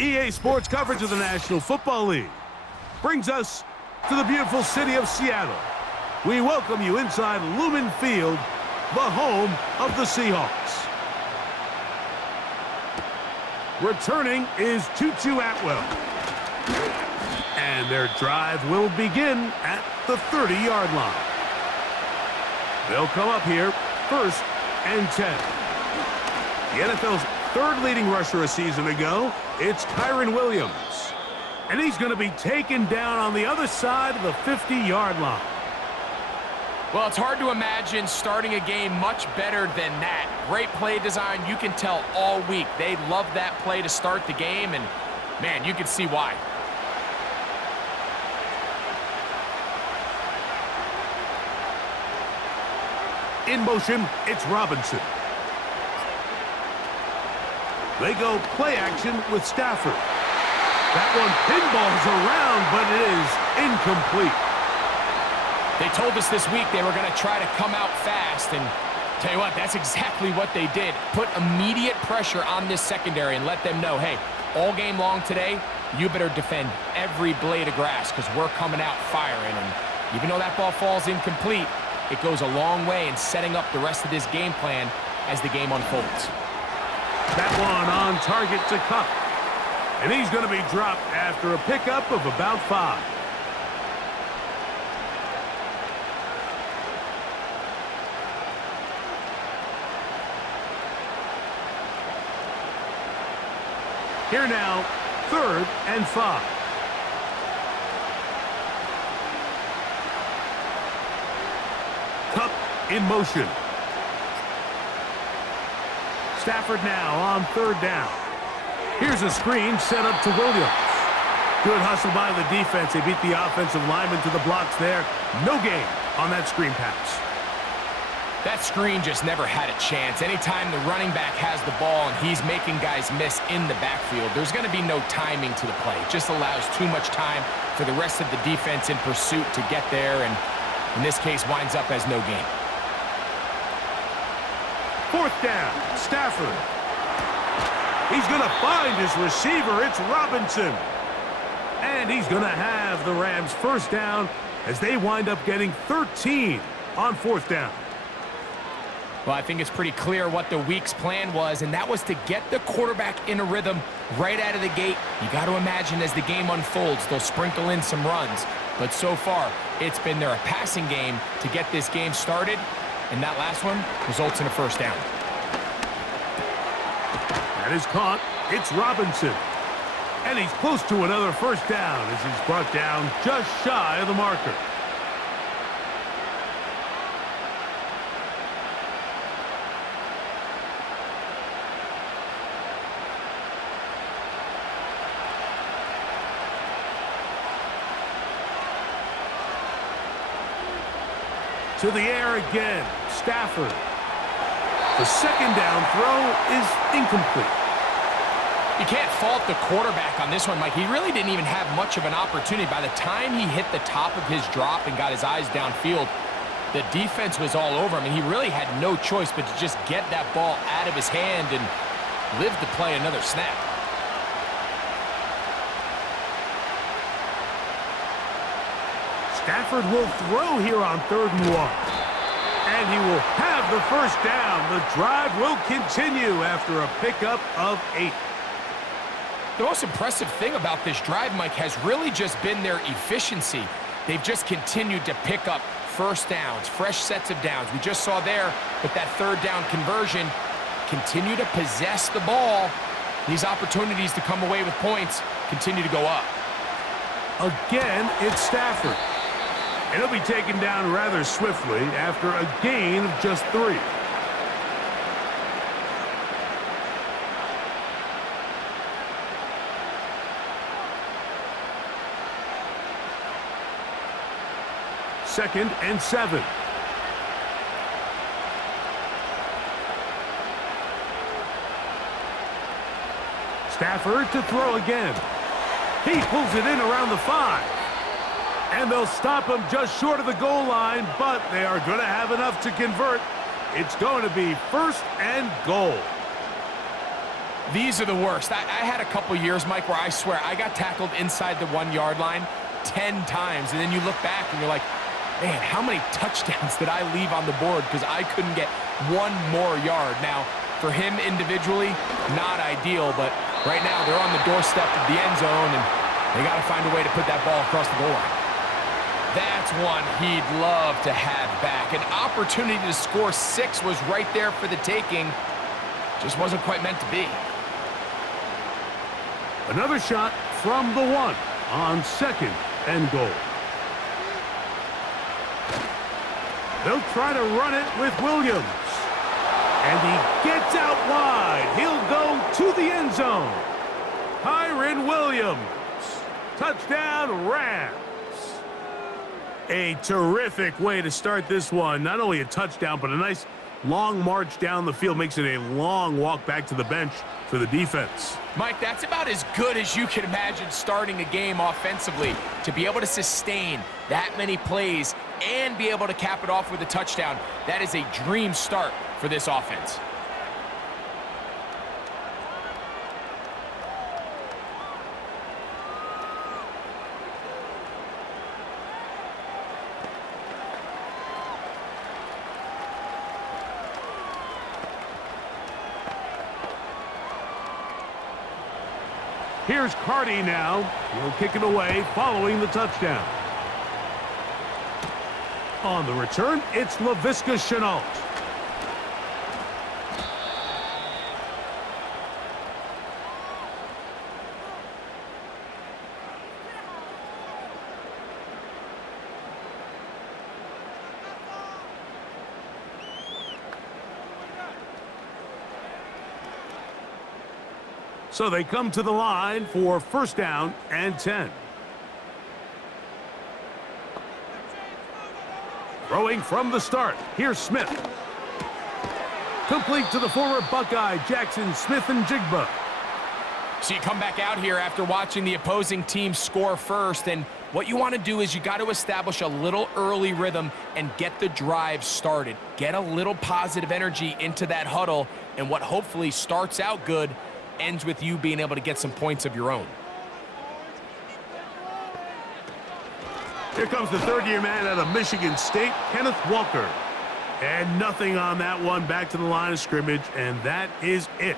EA Sports coverage of the National Football League brings us to the beautiful city of Seattle. We welcome you inside Lumen Field, the home of the Seahawks. Returning is Tutu Atwell. And their drive will begin at the 30-yard line. They'll come up here, 1st and 10. The NFL's third leading rusher a season ago, it's Kyron Williams. And he's going to be taken down on the other side of the 50-yard line. Well, it's hard to imagine starting a game much better than that. Great play design. You can tell all week they love that play to start the game, and, man, you can see why. In motion, it's Robinson. They go play action with Stafford. That one pinballs around, but it is incomplete. They told us this week they were going to try to come out fast, and tell you what, that's exactly what they did. Put immediate pressure on this secondary and let them know, hey, all game long today, you better defend every blade of grass because we're coming out firing. And even though that ball falls incomplete, it goes a long way in setting up the rest of this game plan as the game unfolds. That one on target to Cup. And he's going to be dropped after a pickup of about 5. Here now, 3rd and 5. Cup in motion. Stafford now on 3rd down. Here's a screen set up to Williams. Good hustle by the defense. They beat the offensive lineman to the blocks there. No gain on that screen pass. That screen just never had a chance. Anytime the running back has the ball and he's making guys miss in the backfield, there's going to be no timing to the play. It just allows too much time for the rest of the defense in pursuit to get there, and in this case winds up as no gain. 4th down, Stafford. He's going to find his receiver. It's Robinson. And he's going to have the Rams' 1st down as they wind up getting 13 on 4th down. Well, I think it's pretty clear what the week's plan was, and that was to get the quarterback in a rhythm right out of the gate. You got to imagine as the game unfolds, they'll sprinkle in some runs. But so far, it's been their passing game to get this game started, and that last one results in a 1st down. That is caught. It's Robinson. And he's close to another 1st down as he's brought down just shy of the marker. To the air again, Stafford. The 2nd down throw is incomplete. You can't fault the quarterback on this one, Mike. He really didn't even have much of an opportunity. By the time he hit the top of his drop and got his eyes downfield, the defense was all over him, and he really had no choice but to just get that ball out of his hand and live to play another snap. Stafford will throw here on 3rd and 1. And he will have the 1st down. The drive will continue after a pickup of 8. The most impressive thing about this drive, Mike, has really just been their efficiency. They've just continued to pick up 1st downs, fresh sets of downs. We just saw there with that 3rd down conversion, continue to possess the ball. These opportunities to come away with points continue to go up. Again, it's Stafford. And he'll be taken down rather swiftly after a gain of just 3. Second and 7. Stafford to throw again. He pulls it in around the 5. And they'll stop him just short of the goal line, but they are going to have enough to convert. It's going to be 1st and goal. These are the worst. I had a couple years, Mike, where I swear I got tackled inside the 1 yard line 10 times, and then you look back and you're like, man, how many touchdowns did I leave on the board because I couldn't get one more yard? Now, for him individually, not ideal, but right now they're on the doorstep of the end zone, and they got to find a way to put that ball across the goal line. That's one he'd love to have back. An opportunity to score 6 was right there for the taking. Just wasn't quite meant to be. Another shot from the 1 on 2nd and goal. They'll try to run it with Williams. And he gets out wide. He'll go to the end zone. Kyren Williams. Touchdown, Rams. A terrific way to start this one. Not only a touchdown, but a nice long march down the field. Makes it a long walk back to the bench for the defense. Mike, that's about as good as you can imagine starting a game offensively. To be able to sustain that many plays and be able to cap it off with a touchdown, that is a dream start for this offense. Here's Carty now. He'll kick it away following the touchdown. On the return, it's Laviska Shenault. So they come to the line for 1st down and 10. Throwing from the start. Here's Smith. Complete to the former Buckeye, Jackson Smith-Njigba. So you come back out here after watching the opposing team score first, and what you want to do is you got to establish a little early rhythm and get the drive started. Get a little positive energy into that huddle, and what hopefully starts out good ends with you being able to get some points of your own. Here comes the 3rd-year man out of Michigan State, Kenneth Walker. And nothing on that one, back to the line of scrimmage, and that is it.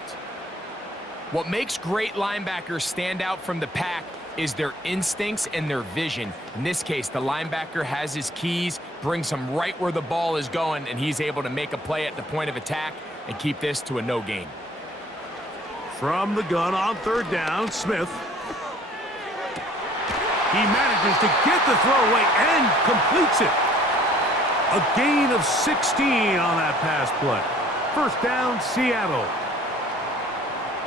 What makes great linebackers stand out from the pack is their instincts and their vision. In this case, the linebacker has his keys, brings him right where the ball is going, and he's able to make a play at the point of attack and keep this to a no gain. From the gun on 3rd down, Smith. He manages to get the throw away and completes it. A gain of 16 on that pass play. 1st down, Seattle.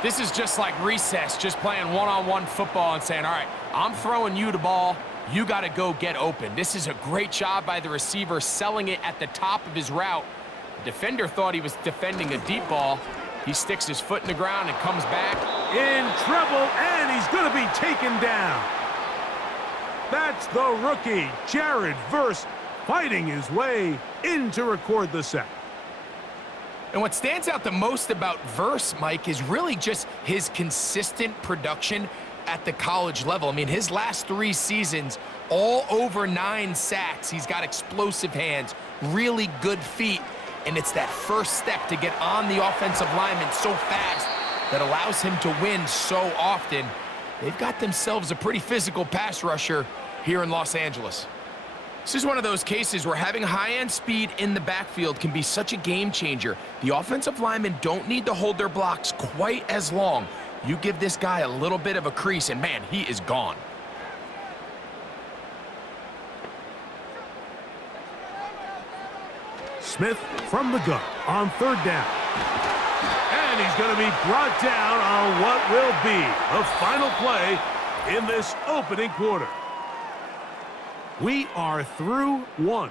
This is just like recess, just playing one-on-one football and saying, all right, I'm throwing you the ball. You got to go get open. This is a great job by the receiver selling it at the top of his route. The defender thought he was defending a deep ball. He sticks his foot in the ground and comes back. In trouble, and he's going to be taken down. That's the rookie, Jared Verse, fighting his way in to record the sack. And what stands out the most about Verse, Mike, is really just his consistent production at the college level. I mean, his last 3 seasons, all over 9 sacks. He's got explosive hands, really good feet. And it's that first step to get on the offensive lineman so fast that allows him to win so often. They've got themselves a pretty physical pass rusher here in Los Angeles. This is one of those cases where having high-end speed in the backfield can be such a game changer. The offensive linemen don't need to hold their blocks quite as long. You give this guy a little bit of a crease, and man, he is gone. Smith from the gun on 3rd down. And he's going to be brought down on what will be the final play in this opening quarter. We are through 1.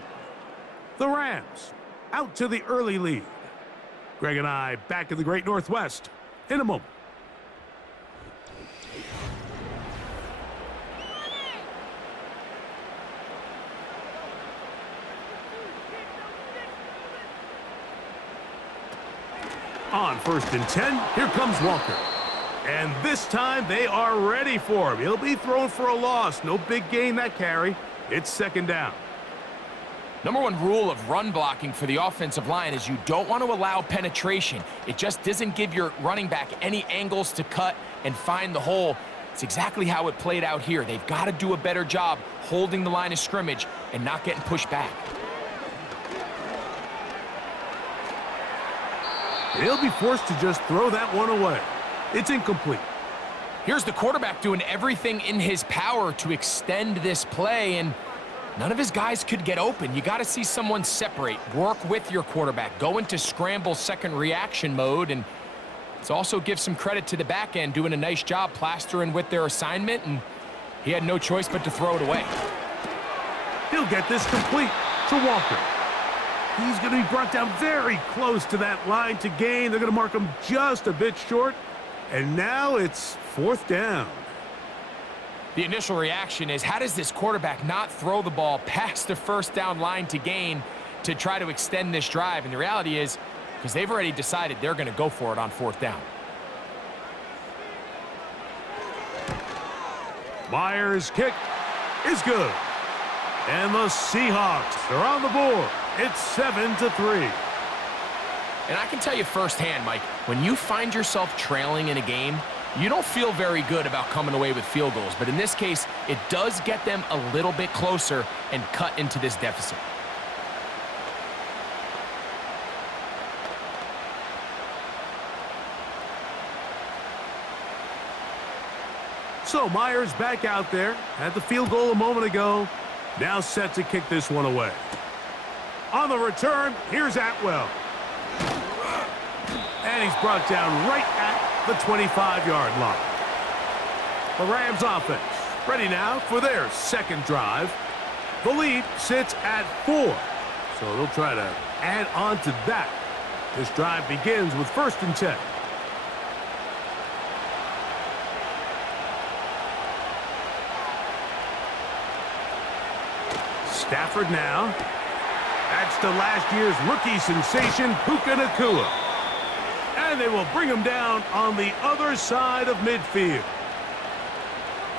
The Rams out to the early lead. Greg and I back in the Great Northwest in a moment. On 1st and 10, here comes Walker. And this time, they are ready for him. He'll be thrown for a loss. No big gain that carry. It's second down. Number one rule of run blocking for the offensive line is you don't want to allow penetration. It just doesn't give your running back any angles to cut and find the hole. It's exactly how it played out here. They've got to do a better job holding the line of scrimmage and not getting pushed back. He'll be forced to just throw that one away. It's incomplete. Here's the quarterback doing everything in his power to extend this play, and none of his guys could get open. You got to see someone separate, work with your quarterback, go into scramble second reaction mode, and let's also give some credit to the back end doing a nice job plastering with their assignment, and he had no choice but to throw it away. He'll get this complete to Walker. He's going to be brought down very close to that line to gain. They're going to mark him just a bit short, and now it's fourth down. The initial reaction is, how does this quarterback not throw the ball past the first down line to gain to try to extend this drive? And the reality is, because they've already decided they're going to go for it on fourth down. Myers' kick is good. And the Seahawks are on the board. It's 7-3. And I can tell you firsthand, Mike, when you find yourself trailing in a game, you don't feel very good about coming away with field goals. But in this case, it does get them a little bit closer and cut into this deficit. So Myers back out there. Had the field goal a moment ago. Now set to kick this one away. On the return, here's Atwell. And he's brought down right at the 25-yard line. The Rams offense ready now for their second drive. The lead sits at 4. So they'll try to add on to that. This drive begins with 1st and 10. Stafford now. That's to last year's rookie sensation, Puka Nacua. And they will bring him down on the other side of midfield.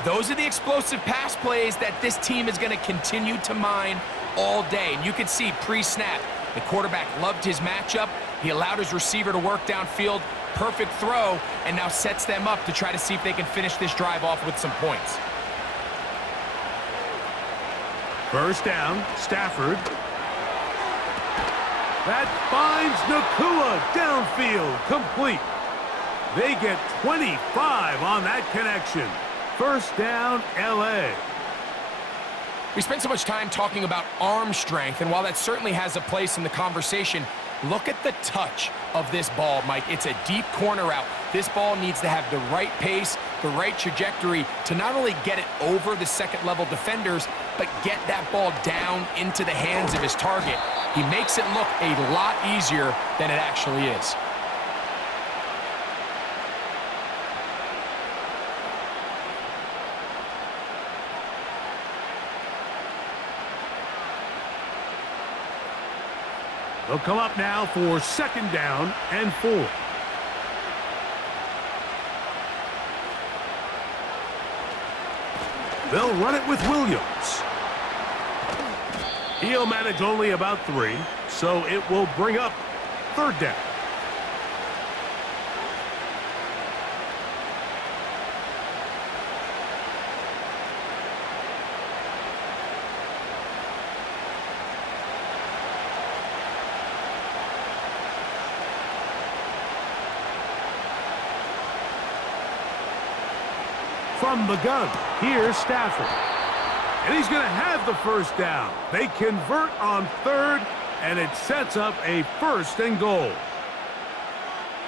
Those are the explosive pass plays that this team is going to continue to mine all day. And you can see pre-snap, the quarterback loved his matchup. He allowed his receiver to work downfield. Perfect throw, and now sets them up to try to see if they can finish this drive off with some points. First down, Stafford. That finds Nacua downfield, complete. They get 25 on that connection. First down, L.A. We spent so much time talking about arm strength, and while that certainly has a place in the conversation, look at the touch of this ball, Mike. It's a deep corner route. This ball needs to have the right pace, the right trajectory to not only get it over the second-level defenders, but get that ball down into the hands of his target. He makes it look a lot easier than it actually is. They'll come up now for second down and 4. They'll run it with Williams. He'll manage only about 3, so it will bring up third down. From the gun, here's Stafford. And he's going to have the first down. They convert on 3rd, and it sets up a 1st and goal.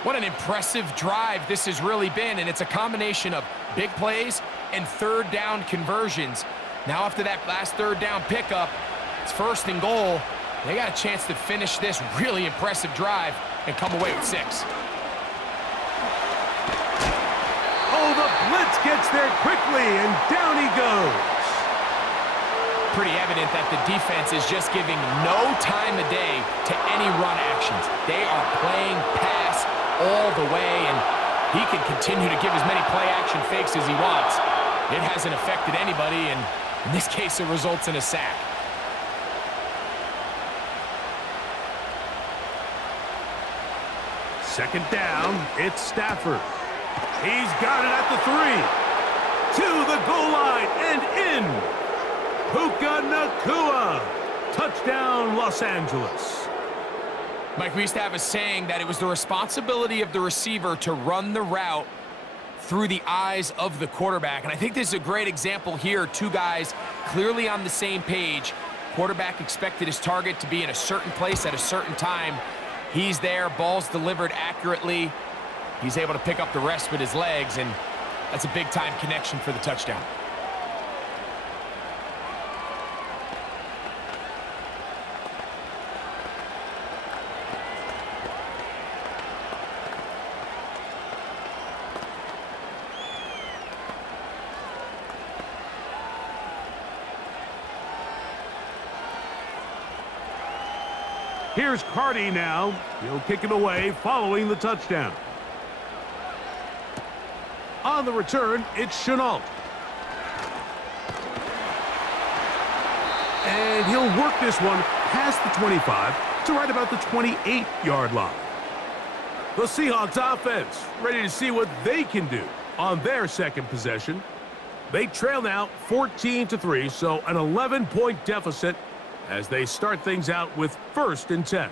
What an impressive drive this has really been, and it's a combination of big plays and 3rd down conversions. Now after that last 3rd down pickup, it's 1st and goal. They got a chance to finish this really impressive drive and come away with 6. Oh, the blitz gets there quickly, and down he goes. Pretty evident that the defense is just giving no time of day to any run actions. They are playing pass all the way, and He can continue to give as many play-action fakes as he wants. It hasn't affected anybody, and in this case, it results in a sack. Second down, it's Stafford. He's got it at the 3. To the goal line and in. Puka Nacua. Touchdown, Los Angeles. Mike, we used to have a saying that it was the responsibility of the receiver to run the route through the eyes of the quarterback. And I think this is a great example here. Two guys clearly on the same page. Quarterback expected his target to be in a certain place at a certain time. He's there, ball's delivered accurately. He's able to pick up the rest with his legs, and that's a big-time connection for the touchdown. Here's Carty now. He'll kick it away following the touchdown. On the return, it's Chenault. And he'll work this one past the 25 to right about the 28-yard line. The Seahawks offense ready to see what they can do on their second possession. They trail now 14-3, so an 11-point deficit as they start things out with 1st and 10.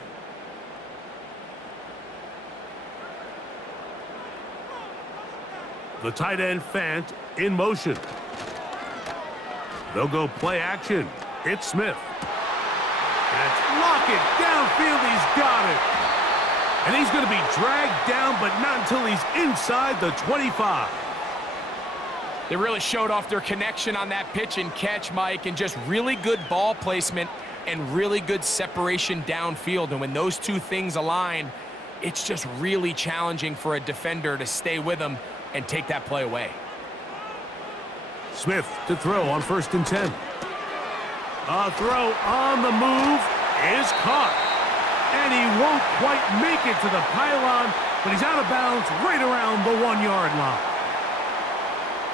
The tight end Fant in motion. They'll go play action. It's Smith. That's Lockett downfield. He's got it. And he's going to be dragged down, but not until he's inside the 25. They really showed off their connection on that pitch and catch, Mike, and just really good ball placement and really good separation downfield. And when those two things align, it's just really challenging for a defender to stay with them and take that play away. Smith to throw on 1st and 10. A throw on the move is caught. And he won't quite make it to the pylon, but he's out of bounds right around the 1-yard line.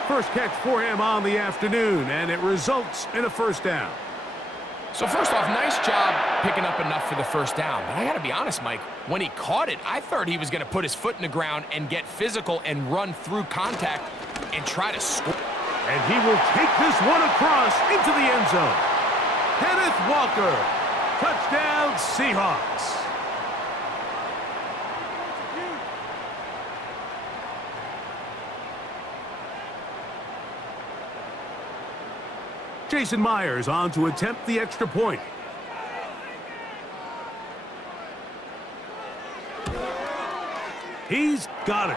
First catch for him on the afternoon, and it results in a 1st down. So first off, nice job picking up enough for the 1st down. But I got to be honest, Mike, when he caught it, I thought he was going to put his foot in the ground and get physical and run through contact and try to score. And he will take this one across into the end zone. Kenneth Walker, touchdown Seahawks. Jason Myers on to attempt the extra point. He's got it.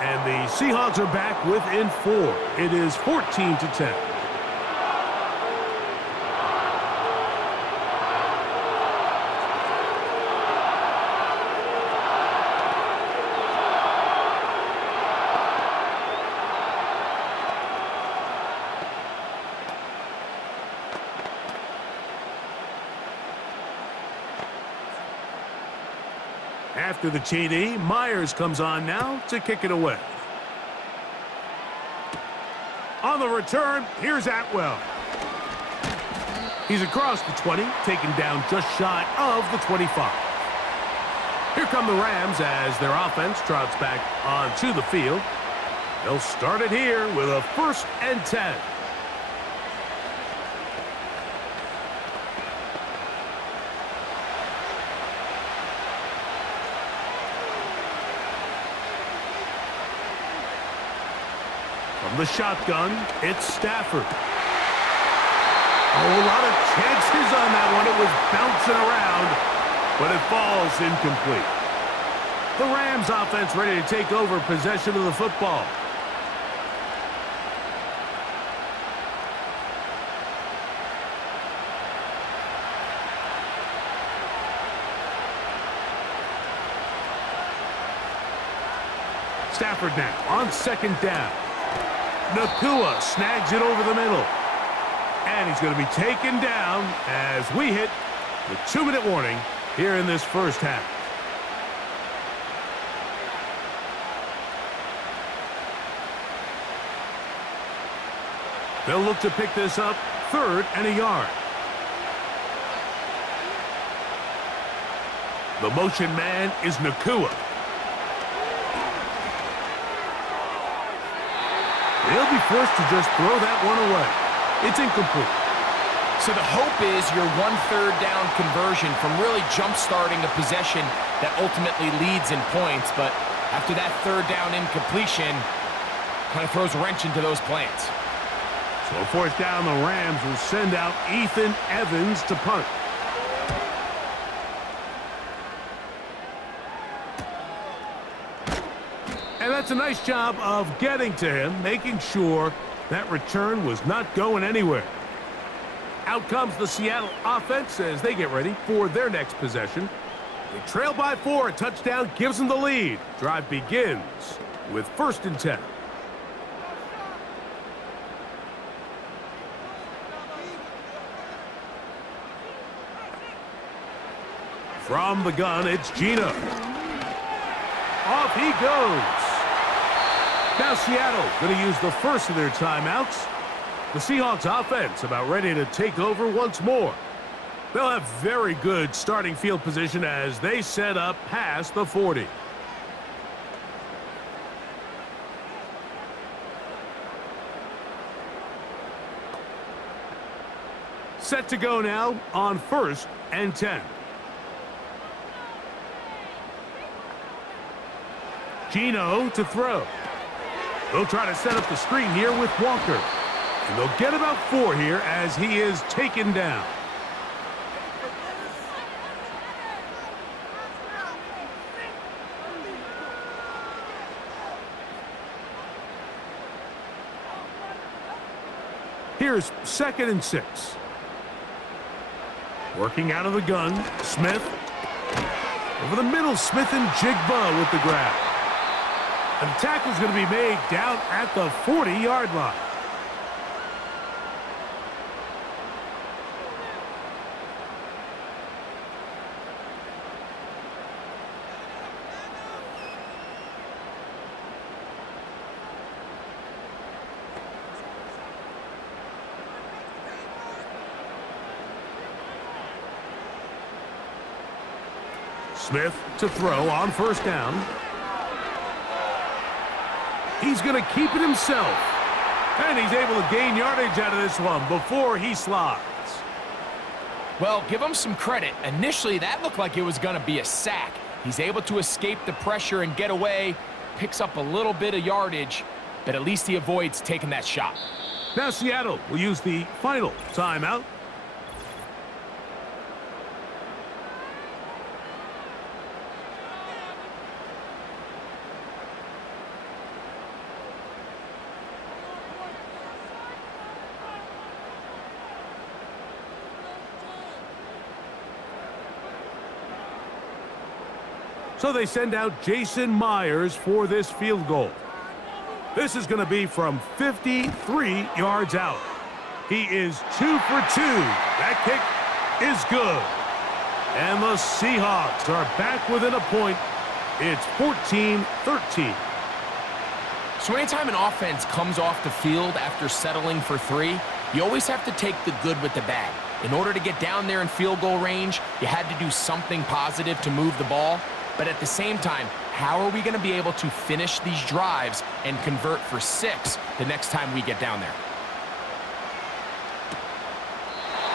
And the Seahawks are back within 4. It is 14-10. After the TD, Myers comes on now to kick it away. On the return, here's Atwell. He's across the 20, taken down just shy of the 25. Here come the Rams as their offense trots back onto the field. They'll start it here with a 1st and 10. From the shotgun, it's Stafford. Oh, a lot of chances on that one. It was bouncing around, but it falls incomplete. The Rams offense ready to take over possession of the football. Stafford now on 2nd down. Nacua snags it over the middle. And he's going to be taken down as we hit the 2-minute warning here in this 1st half. They'll look to pick this up 3rd and a yard. The motion man is Nakua. They'll be forced to just throw that one away. It's incomplete. So the hope is your 1/3 down conversion from really jump-starting a possession that ultimately leads in points, but after that 3rd down incompletion, kind of throws a wrench into those plans. So 4th down, the Rams will send out Ethan Evans to punt. And that's a nice job of getting to him, making sure that return was not going anywhere. Out comes the Seattle offense as they get ready for their next possession. They trail by 4. A touchdown gives them the lead. Drive begins with 1st and 10. From the gun, it's Gino. Off he goes. Now Seattle going to use the first of their timeouts. The Seahawks offense about ready to take over once more. They'll have very good starting field position as they set up past the 40. Set to go now on 1st and 10. Gino to throw. They'll try to set up the screen here with Walker. And they'll get about 4 here as he is taken down. Here's 2nd and 6. Working out of the gun, Smith. Over the middle, Smith and Jigba with the grab. And the tackle's going to be made down at the 40-yard line. Smith to throw on 1st down. He's going to keep it himself. And he's able to gain yardage out of this one before he slides. Well, give him some credit. Initially, that looked like it was going to be a sack. He's able to escape the pressure and get away. Picks up a little bit of yardage, but at least he avoids taking that shot. Now Seattle will use the final timeout. So they send out Jason Myers for this field goal. This is going to be from 53 yards out. He is 2 for 2. That kick is good. And the Seahawks are back within a point. It's 14-13. So anytime an offense comes off the field after settling for 3, you always have to take the good with the bad. In order to get down there in field goal range, you had to do something positive to move the ball. But at the same time, how are we going to be able to finish these drives and convert for 6 the next time we get down there?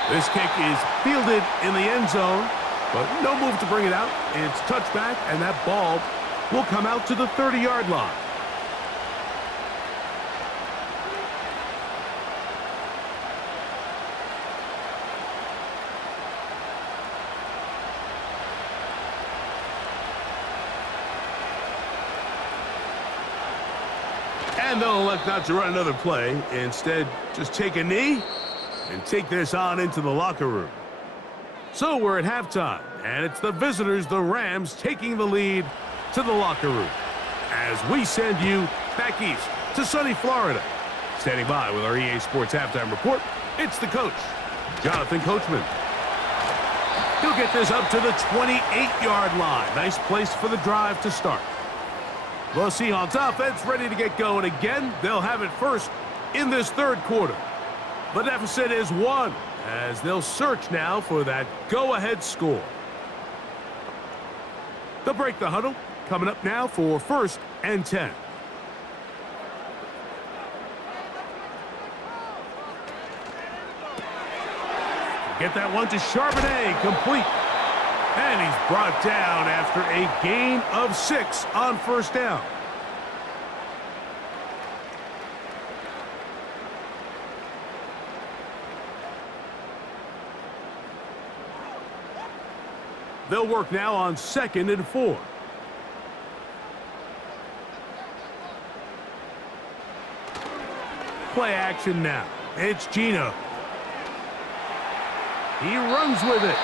This kick is fielded in the end zone, but no move to bring it out. It's touchback, and that ball will come out to the 30-yard line. And they'll elect not to run another play. Instead, just take a knee and take this on into the locker room. So we're at halftime, and it's the visitors, the Rams, taking the lead to the locker room. As we send you back east to sunny Florida. Standing by with our EA Sports Halftime Report, it's the coach, Jonathan Coachman. He'll get this up to the 28-yard line. Nice place for the drive to start. The Seahawks offense ready to get going again. They'll have it first in this 3rd quarter. The deficit is 1, as they'll search now for that go-ahead score. They'll break the huddle, coming up now for 1st and 10. Get that one to Charbonnet, complete. And he's brought down after a gain of 6 on 1st down. They'll work now on 2nd and 4. Play action now. It's Gino. He runs with it.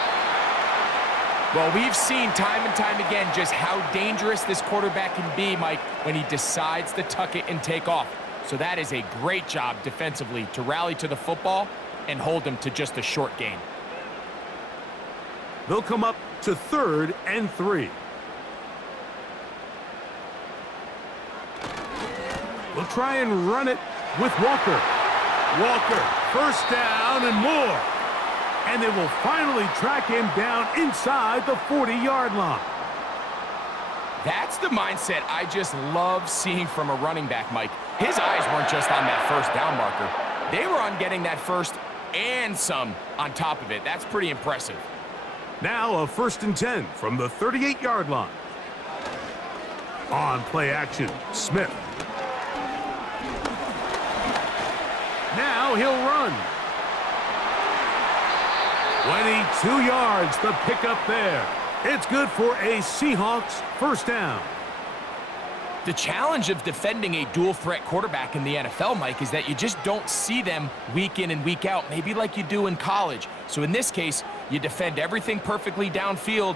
Well, we've seen time and time again just how dangerous this quarterback can be, Mike, when he decides to tuck it and take off. So that is a great job defensively to rally to the football and hold him to just a short gain. They'll come up to 3rd and 3. We'll try and run it with Walker. Walker, 1st down and more. And they will finally track him down inside the 40-yard line. That's the mindset I just love seeing from a running back, Mike. His eyes weren't just on that 1st down marker. They were on getting that 1st and some on top of it. That's pretty impressive. Now a 1st and 10 from the 38-yard line. On play action, Smith. Now he'll run. 22 yards, the pickup there. It's good for a Seahawks 1st down. The challenge of defending a dual-threat quarterback in the NFL, Mike, is that you just don't see them week in and week out, maybe like you do in college. So in this case, you defend everything perfectly downfield,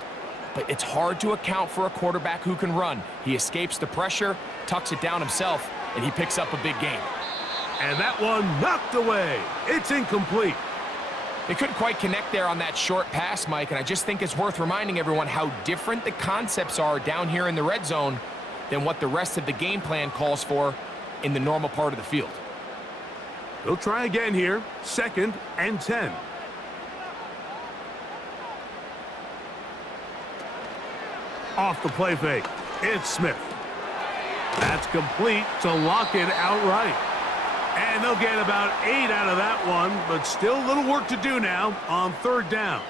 but it's hard to account for a quarterback who can run. He escapes the pressure, tucks it down himself, and he picks up a big gain. And that one knocked away. It's incomplete. They couldn't quite connect there on that short pass, Mike, and I just think it's worth reminding everyone how different the concepts are down here in the red zone than what the rest of the game plan calls for in the normal part of the field. They'll try again here, 2nd and 10. Off the play fake, it's Smith. That's complete to lock it outright. And they'll get about 8 out of that one, but still a little work to do now on 3rd down.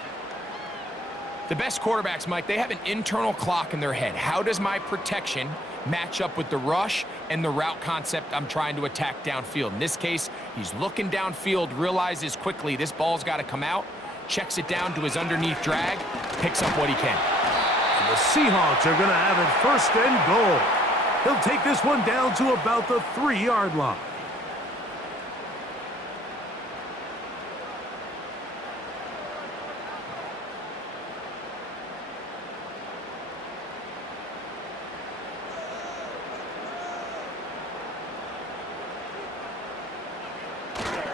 The best quarterbacks, Mike, they have an internal clock in their head. How does my protection match up with the rush and the route concept I'm trying to attack downfield? In this case, he's looking downfield, realizes quickly this ball's got to come out, checks it down to his underneath drag, picks up what he can. And the Seahawks are going to have it 1st and goal. He'll take this one down to about the 3-yard line.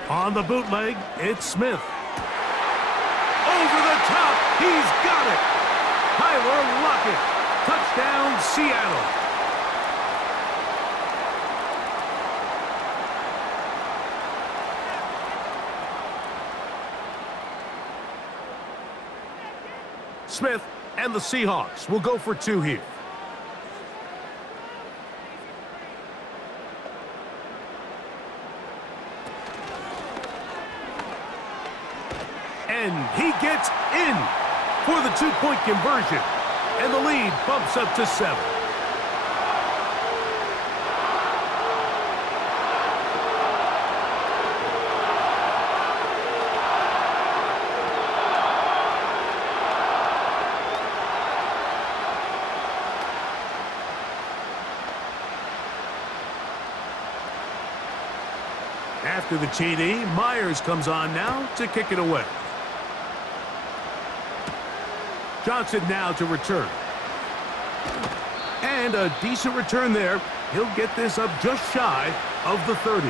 On the bootleg, it's Smith. Over the top, he's got it. Tyler Lockett, touchdown Seattle. Smith and the Seahawks will go for 2 here. And he gets in for the 2-point conversion. And the lead bumps up to 7. After the TD, Myers comes on now to kick it away. Johnson now to return. And a decent return there. He'll get this up just shy of the 30.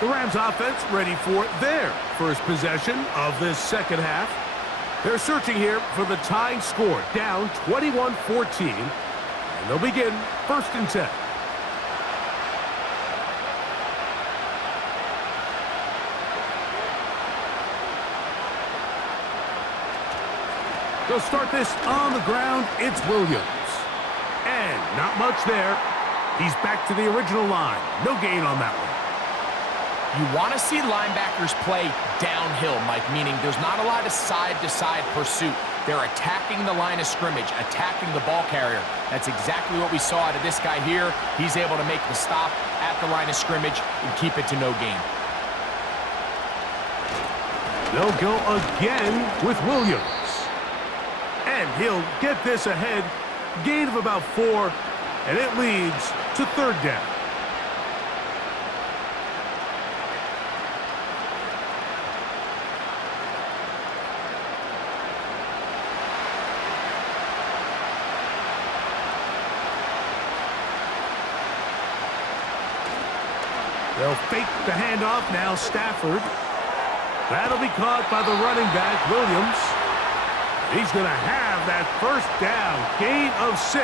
The Rams offense ready for their first possession of this 2nd half. They're searching here for the tying score, down 21-14. And they'll begin 1st and 10. They'll start this on the ground. It's Williams. And not much there. He's back to the original line. No gain on that one. You want to see linebackers play downhill, Mike, meaning there's not a lot of side-to-side pursuit. They're attacking the line of scrimmage, attacking the ball carrier. That's exactly what we saw out of this guy here. He's able to make the stop at the line of scrimmage and keep it to no gain. They'll go again with Williams. And he'll get this ahead. Gain of about 4, and it leads to third down. They'll fake the handoff now. Stafford. That'll be caught by the running back, Williams. He's going to have that first down. Gain of 6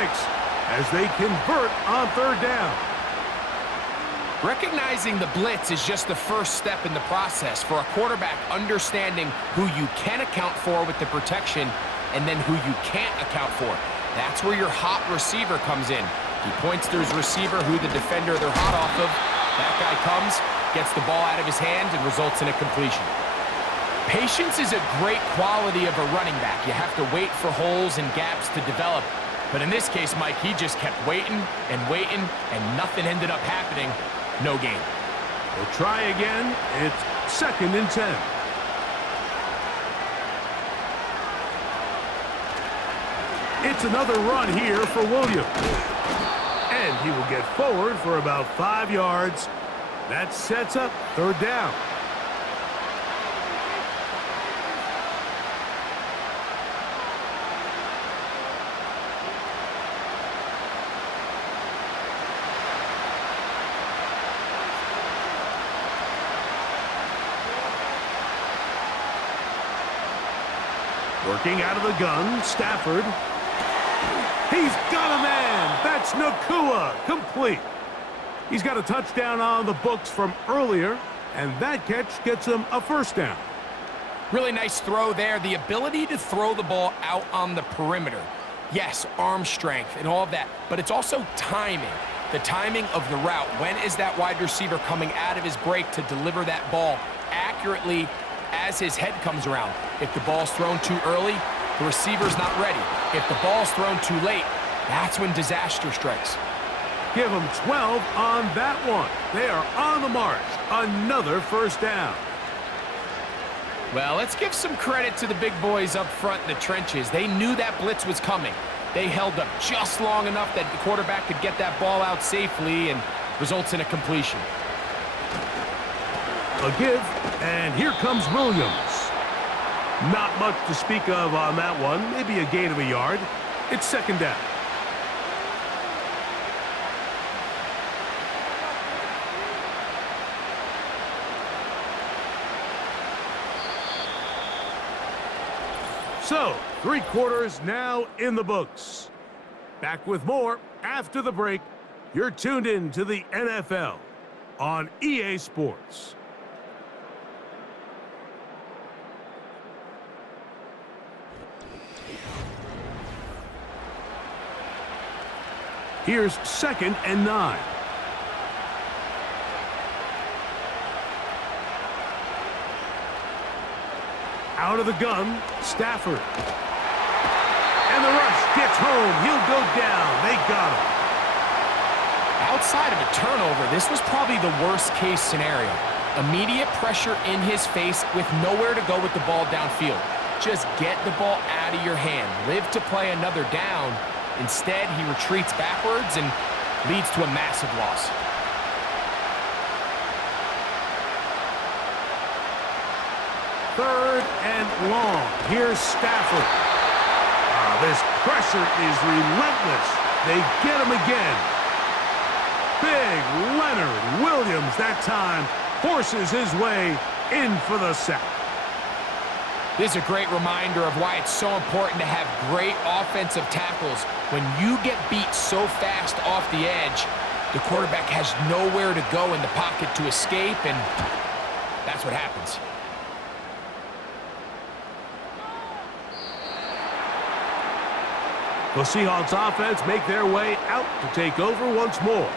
as they convert on third down. Recognizing the blitz is just the first step in the process for a quarterback, understanding who you can account for with the protection and then who you can't account for. That's where your hot receiver comes in. He points to his receiver, who the defender they're hot off of. That guy comes, gets the ball out of his hand, and results in a completion. Patience is a great quality of a running back. You have to wait for holes and gaps to develop. But in this case, Mike, he just kept waiting, and nothing ended up happening. No gain. We'll try again. It's 2nd and 10. It's another run here for Williams. And he will get forward for about 5 yards. That sets up third down. Working out of the gun, Stafford. He's got a man. That's Nakua, complete. He's got a touchdown on the books from earlier, and that catch gets him a first down. Really nice throw there. The ability to throw the ball out on the perimeter. Yes, arm strength and all of that, but it's also timing. The timing of the route. When is that wide receiver coming out of his break to deliver that ball accurately as his head comes around? If the ball's thrown too early, the receiver's not ready. If the ball's thrown too late, that's when disaster strikes. Give them 12 on that one. They are on the march. Another first down. Well, let's give some credit to the big boys up front in the trenches. They knew that blitz was coming. They held up just long enough that the quarterback could get that ball out safely and results in a completion. A give, and here comes Williams. Not much to speak of on that one. Maybe a gain of a yard. It's second down. So, 3 quarters now in the books. Back with more after the break. You're tuned in to the NFL on EA Sports. Here's 2nd and 9. Out of the gun, Stafford. And the rush gets home. He'll go down. They got him. Outside of a turnover, this was probably the worst-case scenario. Immediate pressure in his face with nowhere to go with the ball downfield. Just get the ball out of your hand. Live to play another down. Instead, he retreats backwards and leads to a massive loss. Third and long. Here's Stafford. This pressure is relentless. They get him again. Big Leonard Williams that time forces his way in for the sack. This is a great reminder of why it's so important to have great offensive tackles. When you get beat so fast off the edge, the quarterback has nowhere to go in the pocket to escape, and that's what happens. The Seahawks offense make their way out to take over once more.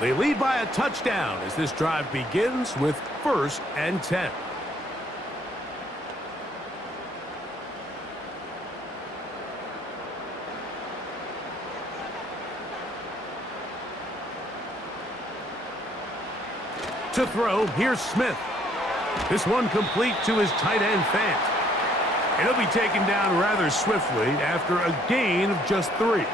They lead by a touchdown as this drive begins with 1st and 10. To throw, here's Smith. This one complete to his tight end, Fant. And he'll be taken down rather swiftly after a gain of just 3.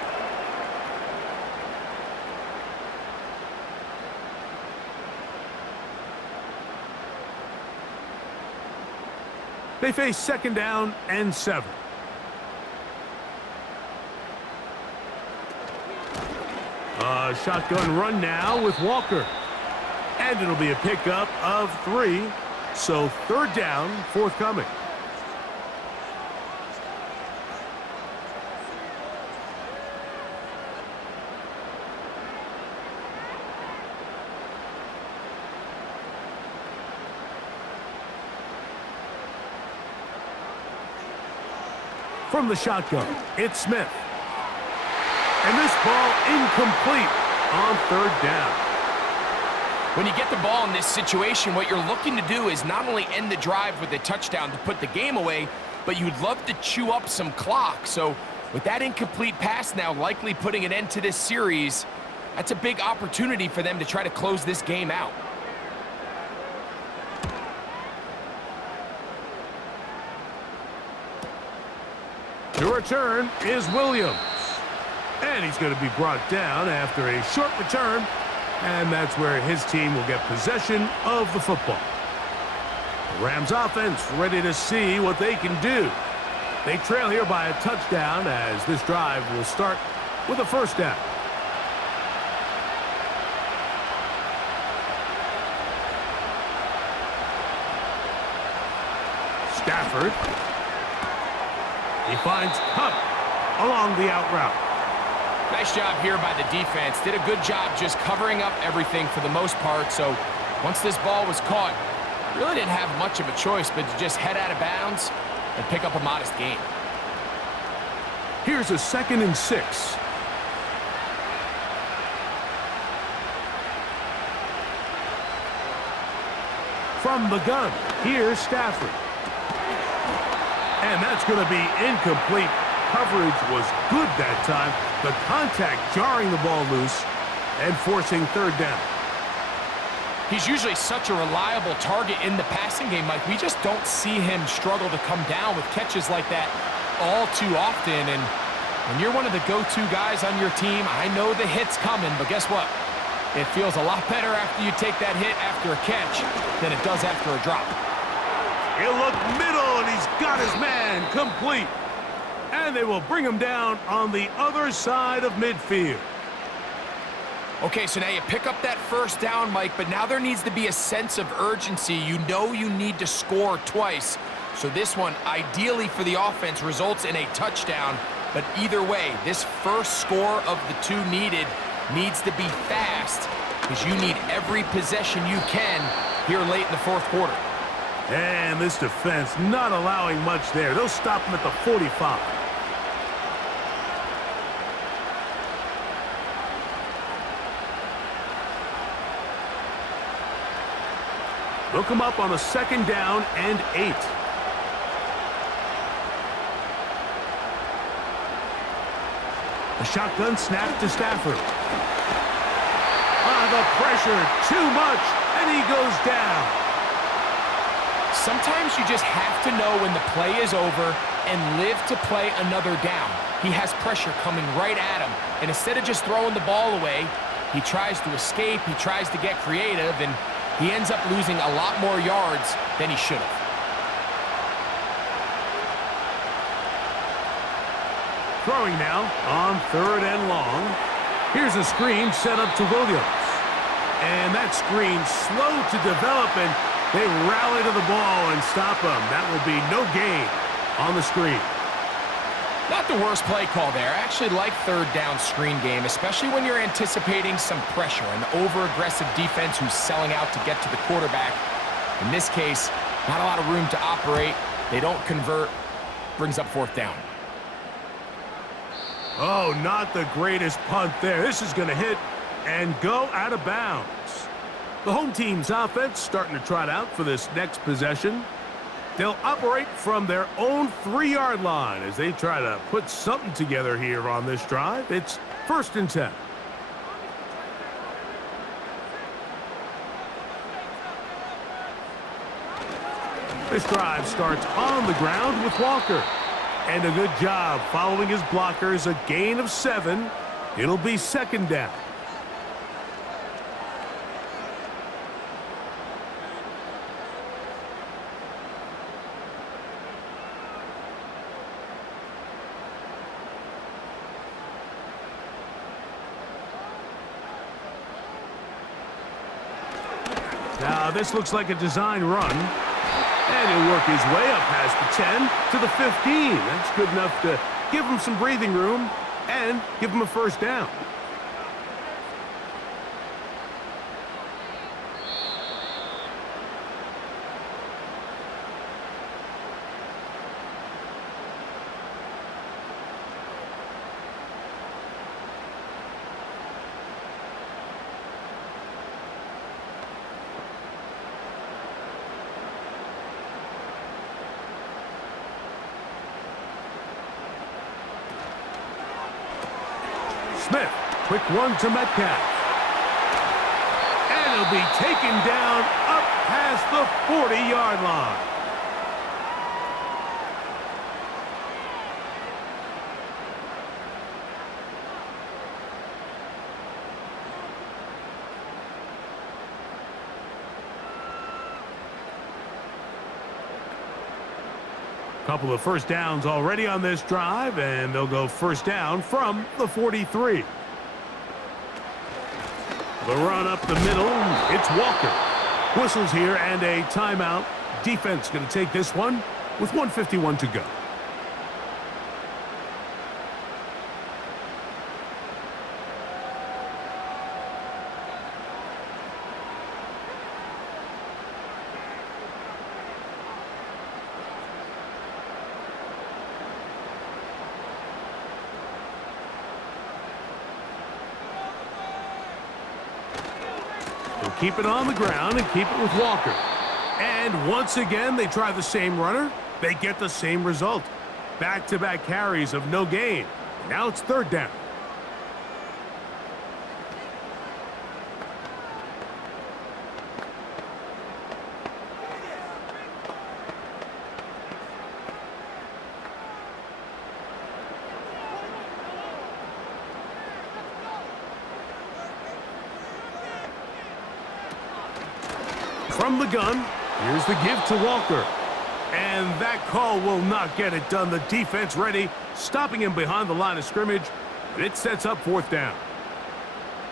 They face 2nd down and 7. A shotgun run now with Walker. And it'll be a pickup of 3. So 3rd down, forthcoming. From the shotgun, it's Smith. And this ball incomplete on 3rd down. When you get the ball in this situation, what you're looking to do is not only end the drive with a touchdown to put the game away, but you'd love to chew up some clock. So with that incomplete pass now likely putting an end to this series, that's a big opportunity for them to try to close this game out. The return is Williams. And he's going to be brought down after a short return. And that's where his team will get possession of the football. The Rams offense ready to see what they can do. They trail here by a touchdown as this drive will start with a 1st down. Stafford. He finds Hupp along the out route. Nice job here by the defense. Did a good job just covering up everything for the most part. So once this ball was caught, really didn't have much of a choice but to just head out of bounds and pick up a modest gain. Here's a 2nd and 6. From the gun, here's Stafford. And that's going to be incomplete. Coverage was good that time. The contact jarring the ball loose and forcing 3rd down. He's usually such a reliable target in the passing game, Mike. We just don't see him struggle to come down with catches like that all too often. And when you're one of the go-to guys on your team, I know the hit's coming, but guess what? It feels a lot better after you take that hit after a catch than it does after a drop. He'll look middle, and he's got his man complete. And they will bring him down on the other side of midfield. Okay, so now you pick up that 1st down, Mike, but now there needs to be a sense of urgency. You know you need to score twice. So this one, ideally for the offense, results in a touchdown. But either way, this first score of the 2 needed needs to be fast because you need every possession you can here late in the 4th quarter. And this defense not allowing much there. They'll stop him at the 45. They'll come up on a 2nd down and 8. The shotgun snap to Stafford. The pressure, too much, and he goes down. Sometimes you just have to know when the play is over and live to play another down. He has pressure coming right at him, and instead of just throwing the ball away, he tries to escape, he tries to get creative, and he ends up losing a lot more yards than he should have. Throwing now on 3rd and long. Here's a screen set up to Williams. And that screen slow to develop, and they rally to the ball and stop him. That will be no gain on the screen. Not the worst play call there. I actually like 3rd down screen game, especially when you're anticipating some pressure, an over-aggressive defense who's selling out to get to the quarterback. In this case, not a lot of room to operate. They don't convert. Brings up 4th down. Oh, not the greatest punt there. This is going to hit and go out of bounds. The home team's offense starting to trot out for this next possession. They'll operate from their own 3-yard line as they try to put something together here on this drive. It's 1st and 10. This drive starts on the ground with Walker. And a good job following his blockers, a gain of 7. It'll be 2nd down. Now this looks like a design run. And he'll work his way up past the 10 to the 15. That's good enough to give him some breathing room and give him a 1st down. Smith, quick one to Metcalf. And he'll be taken down up past the 40-yard line. Couple of 1st downs already on this drive, and they'll go 1st down from the 43. The run up the middle, it's Walker. Whistles here and a timeout. Defense going to take this one with 1:51 to go. Keep it on the ground and keep it with Walker. And once again, they try the same runner. They get the same result. Back-to-back carries of no gain. Now it's 3rd down. From the gun, here's the give to Walker. And that call will not get it done. The defense ready, stopping him behind the line of scrimmage. And it sets up 4th down.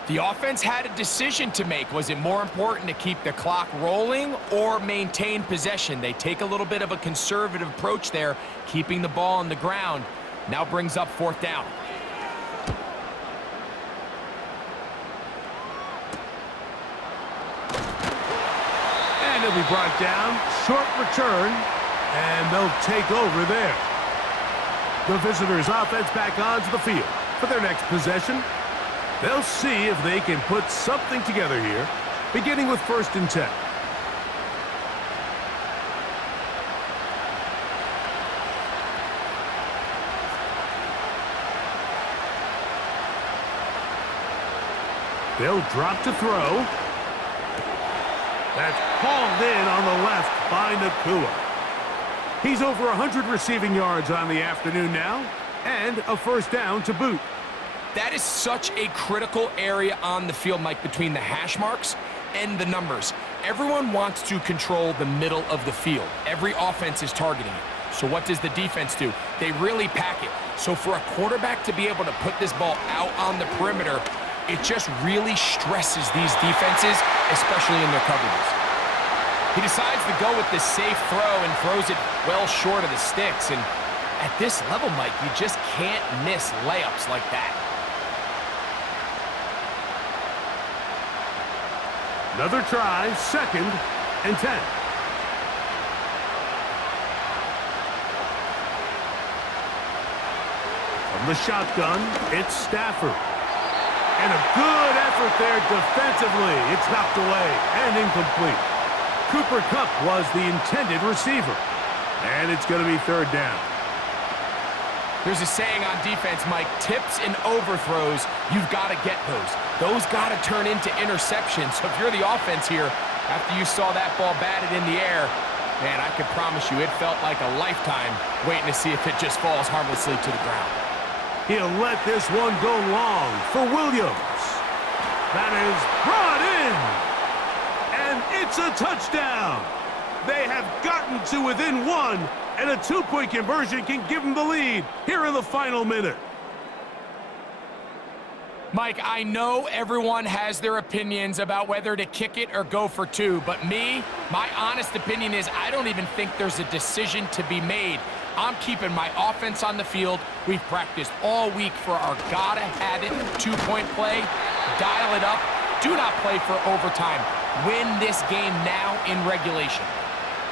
The offense had a decision to make. Was it more important to keep the clock rolling or maintain possession? They take a little bit of a conservative approach there, keeping the ball on the ground. Now brings up 4th down. And he'll be brought down. Short return. And they'll take over there. The visitors' offense back onto the field for their next possession. They'll see if they can put something together here, beginning with 1st and 10. They'll drop to throw. That's hauled in on the left by Nakua. He's over 100 receiving yards on the afternoon now, and a 1st down to boot. That is such a critical area on the field, Mike, between the hash marks and the numbers. Everyone wants to control the middle of the field. Every offense is targeting it. So what does the defense do? They really pack it. So for a quarterback to be able to put this ball out on the perimeter, it just really stresses these defenses, especially in their coverages. He decides to go with this safe throw and throws it well short of the sticks. And at this level, Mike, you just can't miss layups like that. Another try, 2nd and 10. From the shotgun, it's Stafford. And a good effort there defensively. It's knocked away and incomplete. Cooper Kupp was the intended receiver. And it's going to be third down. There's a saying on defense, Mike, tips and overthrows, you've got to get those. Those got to turn into interceptions. So if you're the offense here, after you saw that ball batted in the air, man, I can promise you it felt like a lifetime waiting to see if it just falls harmlessly to the ground. He'll let this one go long for Williams. That is brought in. And it's a touchdown. They have gotten to within one, and a two-point conversion can give them the lead here in the final minute. Mike, I know everyone has their opinions about whether to kick it or go for two, but me, my honest opinion is I don't even think there's a decision to be made. I'm keeping my offense on the field. We've practiced all week for our gotta-have-it two-point play. Dial it up. Do not play for overtime. Win this game now in regulation.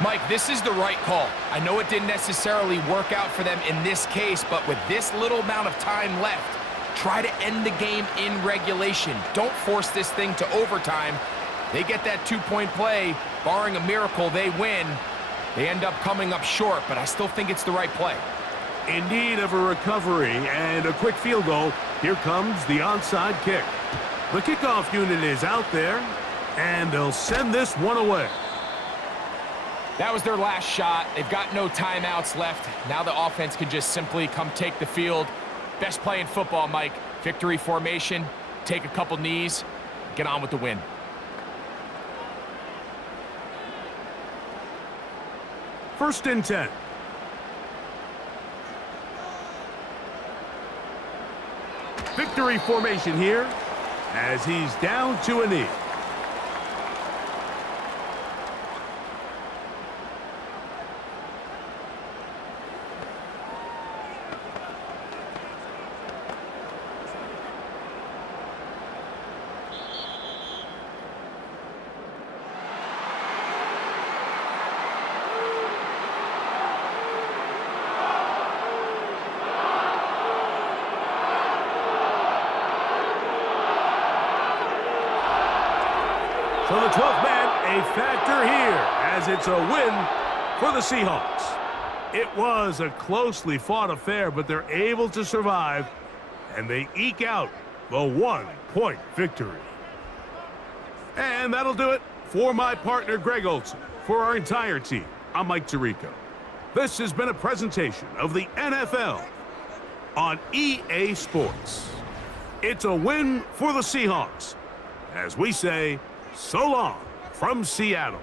Mike, this is the right call. I know it didn't necessarily work out for them in this case, but with this little amount of time left, try to end the game in regulation. Don't force this thing to overtime. They get that two-point play. Barring a miracle, they win. They end up coming up short, but I still think it's the right play. In need of a recovery and a quick field goal, here comes the onside kick. The kickoff unit is out there, and they'll send this one away. That was their last shot. They've got no timeouts left. Now the offense can just simply come take the field. Best play in football, Mike. Victory formation, take a couple knees, get on with the win. First and 10. Victory formation here as he's down to a knee. So the 12th man, a factor here, as it's a win for the Seahawks. It was a closely fought affair, but they're able to survive, and they eke out the one-point victory. And that'll do it for my partner, Greg Olson. For our entire team, I'm Mike Tirico. This has been a presentation of the NFL on EA Sports. It's a win for the Seahawks, as we say, so long from Seattle.